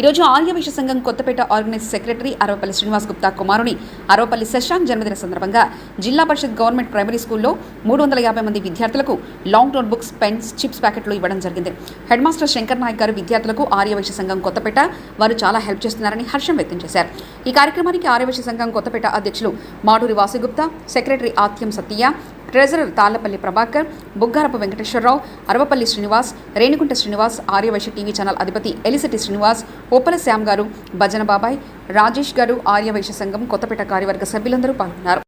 ఈరోజు ఆర్యవైశ్య సంఘం Kothapeta organise secretary Aravapalli Srinivas Gupta కుమారుని అరవపల్లి శశాంక్ జన్మదిన సందర్భంగా జిల్లా పరిషత్ గవర్నమెంట్ ప్రైమరీ స్కూల్లో 350 మంది విద్యార్థులకు long note books, pens, chips ప్యాకెట్లు ఇవ్వడం జరిగింది. హెడ్ మాస్టర్ శంకర్ నాయక్ గారు విద్యార్థులకు ఆర్యవైశ్య సంఘం కొత్తపేట వారు చాలా హెల్ప్ చేస్తున్నారని హర్షం వ్యక్తం చేశారు. ఈ కార్యక్రమానికి ఆర్యవైశ్య సంఘం కొత్తపేట అధ్యక్షులు Maturi Vasugupta, secretary Athyam Satya, treasurer Tallapalli Prabhakar, Buggarapu Venkateswararao, Aravapalli Srinivas, Renugunta Srinivas, Aryavaishya TV channel అధిపతి ఎలిసిటి శ్రీనివాస్, ఉప్పల శ్యామ్ గారు, భజన బాబాయ్, రాజేష్ గారు, ఆర్యవైశ్య సంఘం కొత్తపేట కార్యవర్గ సభ్యులందరూ పాల్గొన్నారు.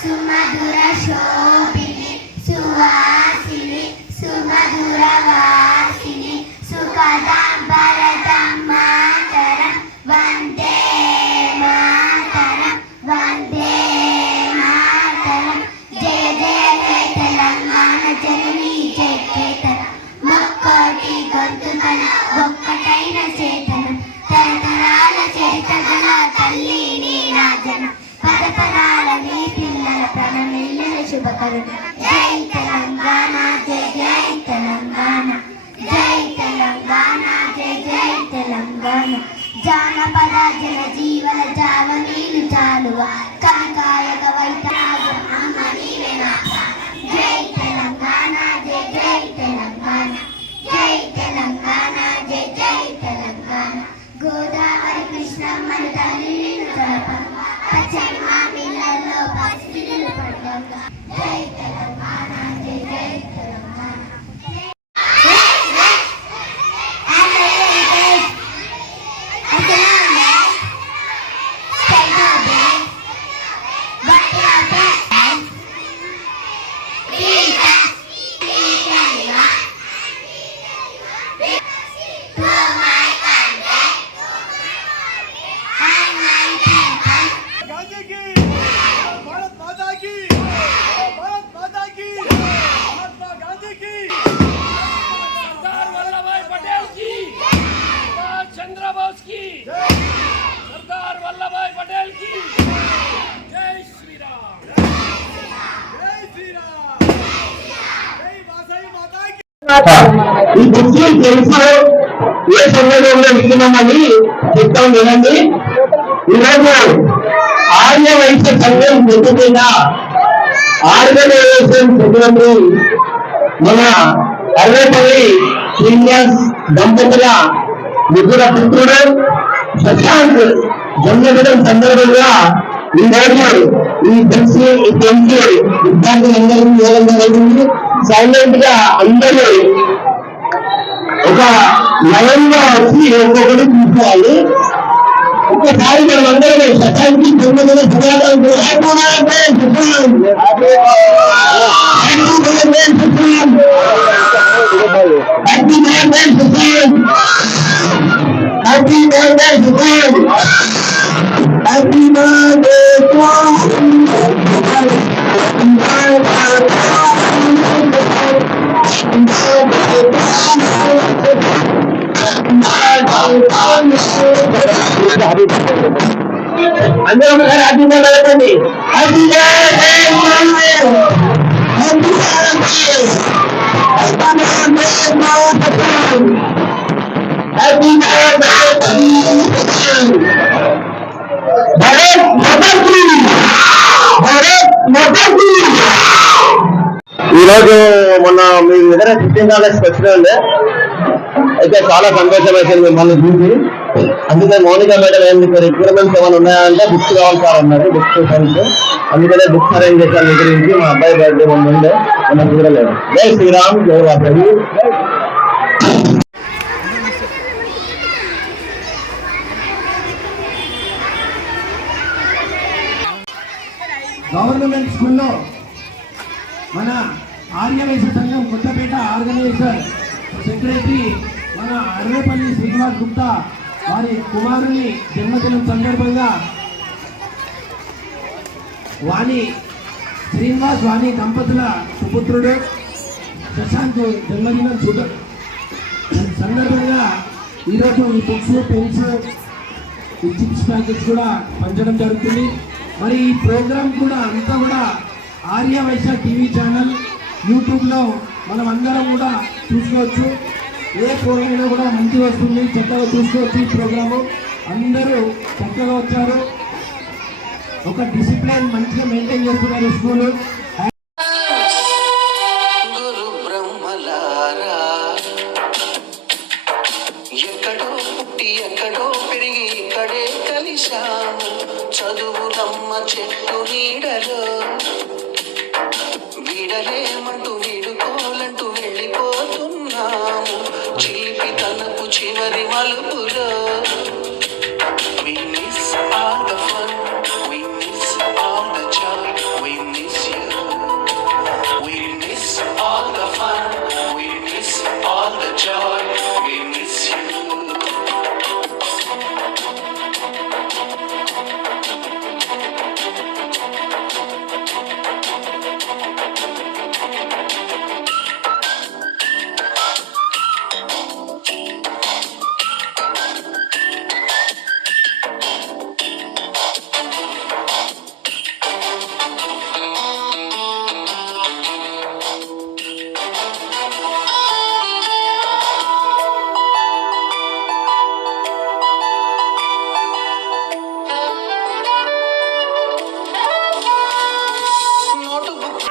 సుమధుర శోభిని సువాసిని సుమధుర వాసిని సుఖదాంబరదం మాతరం వందే మాతరం వందే మాతరం జయ జయ హే తెలంగాణ జననీ జయ కేతనం మొక్కోటి గొంతుకల ఒక్కటైన చేతనం తరతరాల చరితగల తల్లి నీ రాజనం పదపదాల నీ పిల్లల ప్రణమిల్లిన శుభకరణ జై తెలంగాణ జై జై తెలంగాణ జై తెలంగాణ జై జై తెలంగాణ జానపద జన జీవన జావనీలు చాలువ కనకాయక వైతాగం అమ్మ నీవే నాథ జై తెలంగాణ జై జై తెలంగాణ జై తెలంగాణ జై జై తెలంగాణ గోదావరి కృష్ణమ్మని తల్లిని తలపం పచ్చని మామిళ్ళల్లో పసిడిలు పడ్డంగా జై తెలంగాణ జై జై తెలంగాణ सरदार वल्लभभाई पटेल की जय श्री राम जय श्री राम जय वासवी माता की ఈ బుక్కి తెలుసు ఏ సందర్భంలో విన్నామని చెప్తాం వినండి. ఈరోజు ఆర్యవైశ్య సంఘం కొత్తపేట ఆర్గనైజేషన్ సెక్రటరీ మన అరవపల్లి శ్రీనివాస్ దంపతుల ముగ్గుర పుత్రుడు శశాంక్ జన్మదినం సందర్భంగా ఈరోజు ఈ విద్యార్థులందరూ వేయడం జరిగింది. సైలెంట్ గా అందరూ ఒక లయంగా వచ్చి ఒక్కొక్కటి తీసుకోవాలి. ఒక్కసారి మనం అందరూ శశాంక్కి జన్మదిన శుభాకాంక్షలు Happy birthday to you. Happy birthday to అందరూ ఒకసారి హ్యాపీ బర్త్డే చెప్పండి. హ్యాపీ బర్త్డే ఈరోజు మొన్న మీ దగ్గర 15 ఆగస్ట్ వచ్చినండి. అయితే చాలా సంతోషం అవుతుంది మిమ్మల్ని చూసి. అందుకని మౌనిక మేడం ఏం చెప్పారు, రిక్వైర్మెంట్స్ ఏమైనా ఉన్నాయంటే బుక్స్ కావాలి సార్ అన్నారు. బుక్స్ ఫ్రెండ్స్ అందుకనే బుక్స్ అరేంజ్ చేశాను. మీ గురించి మా అబ్బాయి బర్త్డే మొన్న ఉండే మనం చూడలేదు. జై శ్రీరామ్ జై వాసవి. గవర్నమెంట్ స్కూల్లో మన ఆర్యవైశ్య సంఘం కొత్తపేట ఆర్గనైజర్ సెక్రటరీ మన అరవపల్లి శ్రీనివాస్ గుప్తా వారి కుమారుని జన్మదినం సందర్భంగా శ్రీనివాస్ వాణి దంపతుల సుపుత్రుడు శశాంక్ జన్మదినం సందర్భంగా ఈరోజు ఈ బుక్స్ పెన్స్ ఈ చిప్స్ ప్యాకెట్స్ కూడా పంచడం జరుగుతుంది. మరి ఈ ప్రోగ్రామ్ కూడా అంతా కూడా ఆర్య వైశ్య టీవీ ఛానల్ యూట్యూబ్లో మనం అందరం కూడా చూసుకోవచ్చు. ఏ ప్రోగ్రామ్ అయినా కూడా మంచిగా వస్తుంది, చక్కగా చూసుకోవచ్చు. ఈ ప్రోగ్రాము అందరూ చక్కగా వచ్చారు, ఒక డిసిప్లిన్ మంచిగా మెయింటైన్ చేస్తున్నారు స్కూలు. గురు బ్రహ్మలారా ఎక్కడో పుట్టి ఎక్కడో పెరిగి ఇక్కడే కలిశాము. చదువులమ్మ చెట్టు నీడలో వీడలేమంటూ వీడుకోలంటూ వెళ్ళిపోతున్నాము. చిలిపి తనపు చివరి మలుపులో We miss all the fun, we miss all the joy, we miss you. We miss all the fun, we miss all the joy, we miss you. Notebook.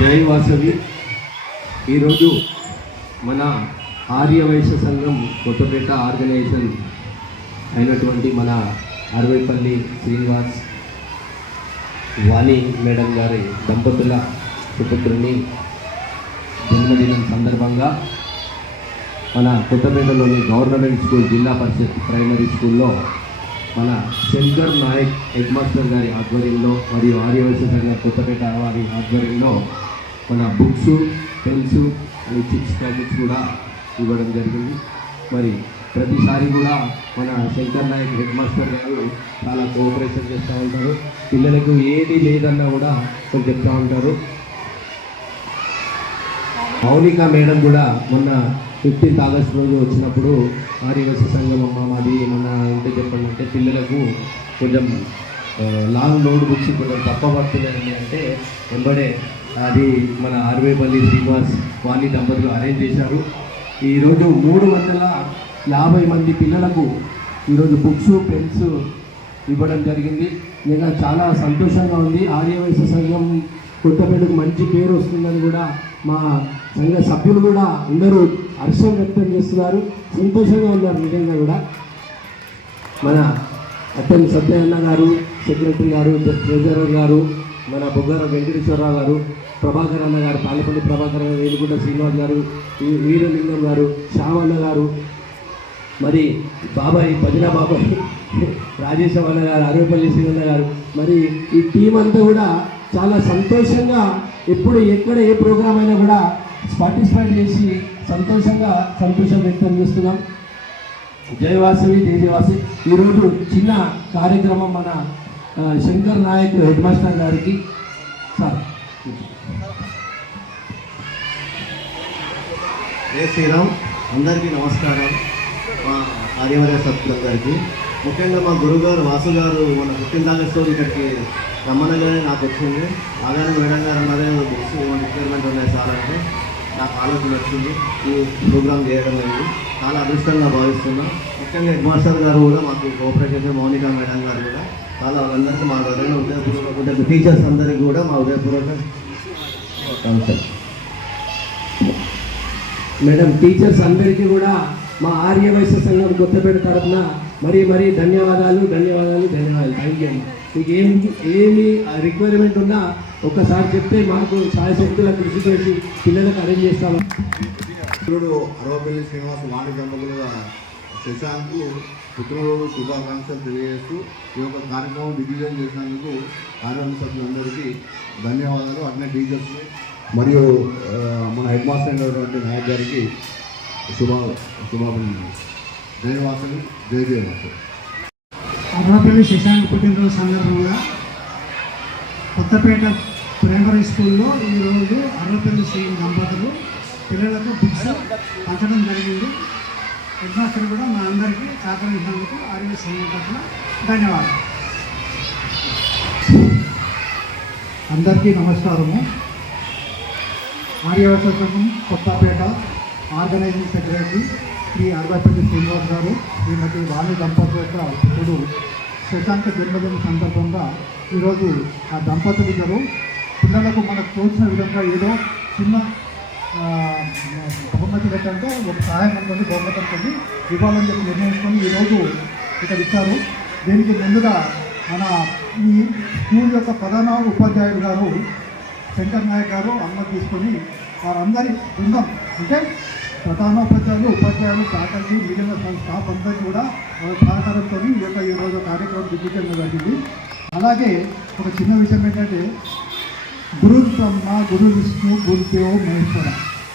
జై వాసవి. ఈరోజు మన ఆర్యవైశ్య సంఘం కొత్తపేట ఆర్గనైజేషన్ అయినటువంటి మన అరవైపల్లి శ్రీనివాస్ వాణి మేడం గారి దంపతుల సుపుత్రుని జన్మదినం సందర్భంగా మన కొత్తపేటలోని గవర్నమెంట్ స్కూల్ జిల్లా పరిషత్ ప్రైమరీ స్కూల్లో మన శంకర్ నాయక్ హెడ్ మాస్టర్ గారి ఆధ్వర్యంలో మరియు ఆర్యవైశ్య సంఘ కొత్తపేట వారి ఆధ్వర్యంలో మన బుక్స్ పెన్స్ చిప్స్ ప్యాకెట్స్ కూడా ఇవ్వడం జరిగింది. మరి ప్రతిసారి కూడా మన శంకర్ నాయక్ హెడ్ మాస్టర్ గారు చాలా కోఆపరేషన్ చేస్తూ ఉంటారు. పిల్లలకు ఏది లేదన్నా కూడా కొంచెం చెప్తూ ఉంటారు. మౌనిక మేడం కూడా మొన్న 15th ఆగస్ట్ రోజు వచ్చినప్పుడు ఆర్యవైశ్య సంఘం అమ్మ మాది మన ఏంటో చెప్పండి అంటే పిల్లలకు కొంచెం లాంగ్ నోట్ బుక్స్ కొంచెం తక్కువ పడుతున్నాయండి అంటే వెంబడే అది మన అరవైపల్లి శ్రీనివాస్ వాణి దంపతులు అరేంజ్ చేశారు. ఈరోజు 350 మంది పిల్లలకు ఈరోజు బుక్స్ పెన్స్ ఇవ్వడం జరిగింది. నిజంగా చాలా సంతోషంగా ఉంది. ఆర్యవైశ్య సంఘం కొత్తపేటకు మంచి పేరు వస్తుందని కూడా మా సంఘ సభ్యులు కూడా అందరూ హర్షం వ్యక్తం చేస్తున్నారు, సంతోషంగా ఉన్నారు. నిజంగా కూడా మన అత్తని సత్యన్న గారు, సెక్రటరీ గారు, ట్రెజరర్ గారు, మన బొగ్గర వెంకటేశ్వరరావు గారు, ప్రభాకర్ అన్న గారు, పాలపల్లి ప్రభాకర్ గారు, వేలుగుంట శ్రీనివాస్ గారు, వీరలింగం గారు, శ్యామన్న గారు, మరి బాబాయ్ భజన బాబాయ్ రాజేశ్వర అన్న గారు, అరవపల్లి శ్రీవన్న గారు, మరి ఈ టీం అంతా కూడా చాలా సంతోషంగా ఎప్పుడు ఎక్కడ ఏ ప్రోగ్రామ్ అయినా కూడా పార్టిసిపేట్ చేసి సంతోషం వ్యక్తం చేస్తున్నాం. జయవాసవి జయవాసవి. ఈరోజు చిన్న కార్యక్రమం మన శంకర్ నాయక్ హెడ్ మాస్టర్ గారికి సార్. జై శ్రీరామ్. అందరికీ నమస్కారం. మా ఆర్యవర్య సత్పురం గారికి, ముఖ్యంగా మా గురుగారు వాసు గారు మన 15 ఆగస్టు ఇక్కడికి రమ్మనగానే నాకు వచ్చింది. అలానే మేడం గారు అన్నదే బుక్స్ రిక్వైర్మెంట్ ఉన్నాయి సార్ అంటే నాకు ఆలోచన వచ్చింది. ఈ ప్రోగ్రామ్ చేయడం లేదు, చాలా అదృష్టంగా భావిస్తున్నాం. ముఖ్యంగా హెడ్ మాస్టర్ గారు కూడా మాకు కోఆపరేట్ చేసే మౌనిక మేడం గారు కూడా చాలా వాళ్ళందరికీ మా ఉదయపూర్వక టీచర్స్ అందరికీ కూడా మా ఉదయపూర్వక మేడం టీచర్స్ అందరికీ కూడా మా ఆర్యవైశ్య సంఘం కొత్తపేట తరఫున మరీ ధన్యవాదాలు. Thank you. మీకు ఏమి రిక్వైర్మెంట్ ఉన్నా ఒక్కసారి చెప్తే మాకు సాయశక్తుల కృషి చేసి పిల్లలకు అరేంజ్ చేస్తాము. పుత్రుడు అరవపల్లి శ్రీనివాస్ వాణి దంపతులుగా శశాంక్ పుత్రుడు శుభాకాంక్షలు తెలియజేస్తూ ఈ యొక్క కార్యక్రమం దిగ్విజయం చేసినందుకు కార్యవర్గ సభ్యులందరికీ ధన్యవాదాలు. అట్నే టీచర్స్ మరియు మన హెడ్ మాస్టర్ అయినటువంటి నాయక్ గారికి శుభాభినందనలు. జయవాసవి జయవాసవి. అర్రపల్లి శశాంక్ పుట్టినరోజు సందర్భంగా కొత్తపేట ప్రైమరీ స్కూల్లో ఈరోజు అర్రపల్లి శ్రీ దంపతులు పిల్లలకు బుక్స్ పంచడం జరిగింది. హెడ్ మాస్టర్ కూడా మా అందరికీ సహకరించినందుకు ఆర్య సంఘం పట్ల ధన్యవాదాలు. అందరికీ నమస్కారము. ఆర్యవైశ్య సంఘం కొత్తపేట ఆర్గనైజింగ్ సెక్రటరీ శ్రీ అరవపల్లి శ్రీనివాస్ గారు, శ్రీమతి వాణి దంపతుల యొక్క పుత్రుడు శశాంక్ జన్మదిన సందర్భంగా ఈరోజు ఆ దంపతులు ఇద్దరు పిల్లలకు మనకు తోచిన విధంగా ఏదో చిన్న బహుమతి ఏంటంటే ఒక సహాయం అనుకోండి బహుమతంతో ఇవ్వాలని చెప్పి నిర్ణయించుకొని ఈరోజు ఇక్కడ ఇచ్చారు. దీనికి ముందుగా మన ఈ స్కూల్ యొక్క ప్రధాన ఉపాధ్యాయులు గారు శంకర్ నాయక్ గారు అనుమతి తీసుకొని వారందరి బృందం అంటే ప్రధానోపాధ్యాయులు, ఉపాధ్యాయులు, ఫ్యాకల్టీ, మిగిలిన స్టాఫ్ అందరికీ కూడా సహకారంతో ఈ యొక్క ఈరోజు కార్యక్రమం దిగ్విజయంగా జరిగింది. అలాగే ఒక చిన్న విషయం ఏంటంటే గురు బ్రహ్మ, గురు విష్ణు, గురుదేవో మహేశ్వర,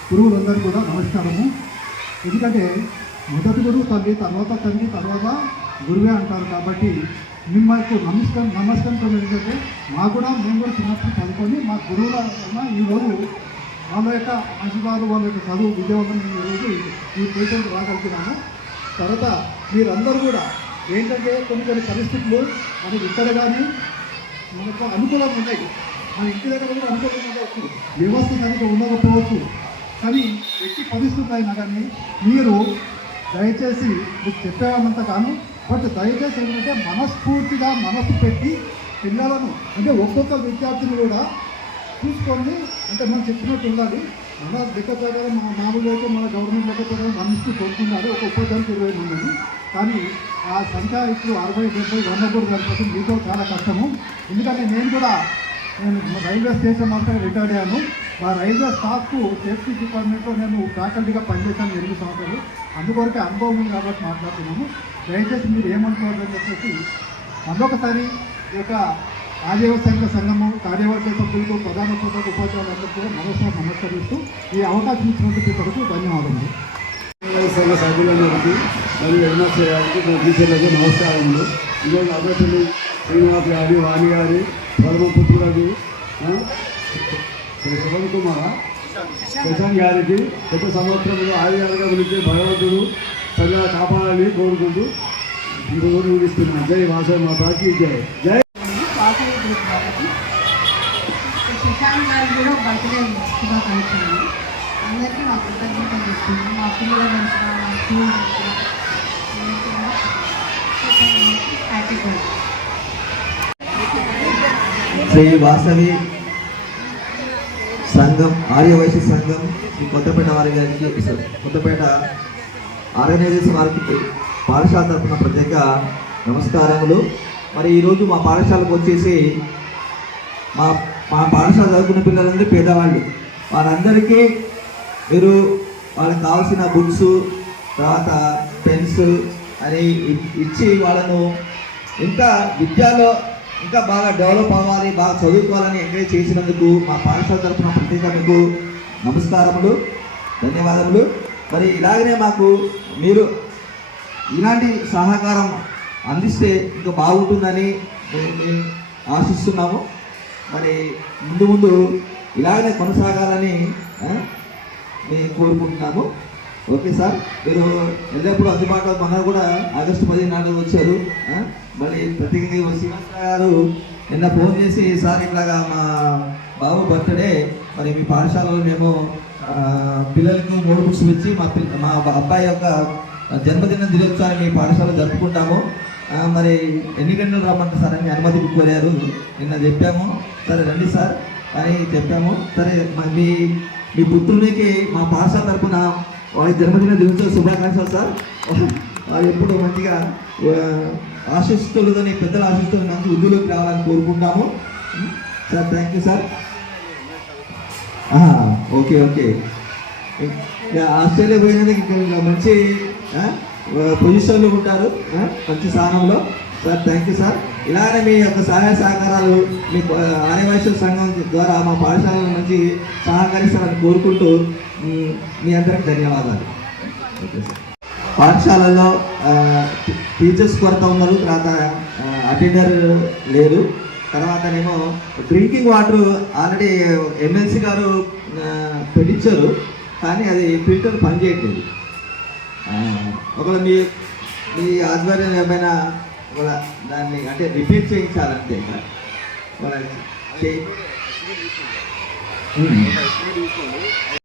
గురువులందరూ కూడా నమస్కారము. ఎందుకంటే మొదటి గురువు తల్లి, తర్వాత తండ్రి, తర్వాత గురువే అంటారు. కాబట్టి మిమ్మల్ని నమస్కారంతో ఏంటంటే మేము కూడా చిన్నప్పుడు చదువుకొని మా గురువుల వల్ల ఈరోజు వాళ్ళ యొక్క ఆశీర్వాదాలు, వాళ్ళ యొక్క చదువు విద్యావంతం ఈరోజు ఈ పేషెంట్ రాగలుగుతున్నాము. తర్వాత మీరందరూ కూడా ఏంటంటే కొన్ని పరిస్థితులు మనకి ఇక్కడ కానీ మనకు అనుకూలంగా ఉన్నాయి, మన ఇంటి దగ్గర కూడా అనుకూలంగా ఉండవచ్చు, వ్యవస్థ సరిగ్గా ఉండకపోవచ్చు. కానీ ఎట్టి పరిస్థితులు అయినా కానీ మీరు దయచేసి మీకు చెప్పేవాళ్ళంతా కాను, బట్ దయచేసి ఏంటంటే మనస్ఫూర్తిగా మనసు పెట్టి పిల్లలను అంటే ఒక్కొక్క విద్యార్థిని కూడా చూసుకొని అంటే మనం చెప్పినట్టు ఉండాలి. మన లెక్క ప్రకారం మామూలుగా అయితే మన గవర్నమెంట్ లెక్క ప్రకారం 1:1 కొడుతున్నారు ఒక ఉపాధ్యాయునికి 20 మందిని. కానీ ఆ సంఖ్య ఇప్పుడు 60, 70, 100 కూడా సరిపోతుంది. మీతో చాలా కష్టము. ఎందుకంటే నేను రైల్వే స్టేషన్ మాత్రం రిటైర్డ్ అయ్యాను. ఆ రైల్వే స్టాఫ్కు సేఫ్టీ డిపార్ట్మెంట్లో నేను ఫ్యాకల్టీగా పనిచేశాను 8 సంవత్సరాలు. అందుకొరకే అనుభవం ఉంది కాబట్టి మాట్లాడుతున్నాము. దయచేసి మీరు ఏమనుకోవాలని చెప్పేసి మరొకసారి ఈ యొక్క ఆర్యవైశ్య సంఘము కార్యవర్గ సభ్యులకు, ప్రధాన ఉపాధ్యాయులందరికీ కూడా మరోసారి నమస్కరిస్తూ ఈ అవకాశం ఇచ్చినందుకు ఇప్పటికు ధన్యవాదములు. సంఘ సభ్యులందరికీ మరియు హెడ్మాస్టర్ గారికి, మా టీచర్లకు నమస్కారములు. ఈరోజు అరవపల్లి శ్రీనివాస్ గారి, వాణి గారి పరమపుత్రులకి శివన్ కుమార్ శశాంక్ గారికి గత సంవత్సరంలో ఆర్యాలుగా పిలిచే భగవంతుడు సరిగా కాపాడాలని కోరుకుంటూ ఈరోజు ముగిస్తున్నాను. జై వాసవి మాతాకి జై. జై శశాంక్ గారికి కూడా బర్త్డే శుభాకాంక్షలు. అందరికీ మా కృతజ్ఞతలు చేస్తున్నాం. మా పిల్లల మంచిగా, మా స్కూల్ మంచిగా, హ్యాపీ బర్త్డే. శ్రీ వాసవి సంఘం, ఆర్యవైశ్య సంఘం, శ్రీ కొత్తపేట వారి గారికి, కొత్తపేట ఆర్గనైజర్స్ వారికి పాఠశాల తరఫున ప్రత్యేక నమస్కారములు. మరి ఈరోజు మా పాఠశాలకు వచ్చేసి మా మా పాఠశాల చదువుకున్న పిల్లలందరూ పేదవాళ్ళు, వారందరికీ మీరు వాళ్ళకి కావాల్సిన బుక్స్, తర్వాత పెన్స్ అని ఇచ్చి వాళ్ళను ఇంకా విద్యలో ఇంకా బాగా డెవలప్ అవ్వాలి, బాగా చదువుకోవాలని ఎంకరేజ్ చేసినందుకు మా పాఠశాల తరఫున ప్రత్యేక మీకు నమస్కారములు, ధన్యవాదములు. మరి ఇలాగనే మాకు మీరు ఇలాంటి సహకారం అందిస్తే ఇంకా బాగుంటుందని మేము ఆశిస్తున్నాము. మరి ముందు ముందు ఇలాగనే కొనసాగాలని మేము కోరుకుంటున్నాము. ఓకే సార్, మీరు ఎల్లప్పుడూ అందుబాటులో మన కూడా ఆగస్టు 10 నాడు వచ్చారు. మళ్ళీ ప్రత్యేకంగా శ్రీనివాస గారు నిన్న ఫోన్ చేసి సార్ ఇట్లాగా మా బాబు బర్త్డే, మరి మీ పాఠశాలలో మేము పిల్లలకు 3 బుక్స్ ఇచ్చి మా అబ్బాయి యొక్క జన్మదిన దినోత్సవాన్ని మీ పాఠశాలలో జరుపుకుంటాము, మరి ఎన్ని గంటలు రమ్మంటారు సార్ అని అనుమతి కోరారు. నిన్న చెప్పాము, సరే రండి సార్ అని చెప్పాము. సరే మీ పుత్రునికి మా పాఠశాల తరఫున వారి జన్మదిన దినోత్సవ శుభాకాంక్షలు సార్. వారు ఎప్పుడు మంచిగా ఆశిస్తులని, పెద్దల ఆశిస్తులు మంచి వృద్ధిలోకి రావాలని కోరుకుంటాము sir. Thank you sir. Okay okay, Australia పోయినందుకు ఇంకా మంచి పొజిషన్లో ఉంటారు, మంచి స్థానంలో సార్. Thank you sir. ఇలానే మీ యొక్క సహాయ సహకారాలు మీ ఆర్యవైశ్య సంఘం ద్వారా మా పాఠశాలలో మంచి సహకరిస్తారని కోరుకుంటూ మీ అందరికి ధన్యవాదాలు. Okay sir. పాఠశాలలో టీచర్స్ కొరత ఉన్నారు, తర్వాత అటెండర్ లేరు, తర్వాతనేమో డ్రింకింగ్ వాటర్ ఆల్రెడీ ఎమ్మెల్సీ గారు పెట్టించారు, కానీ అది ఫిల్టర్ పనిచేయట్లేదు. ఒకవేళ మీ ఆధ్వర్యం ఏమైనా ఒకవేళ దాన్ని అంటే రిపేర్ చేయించాలంటే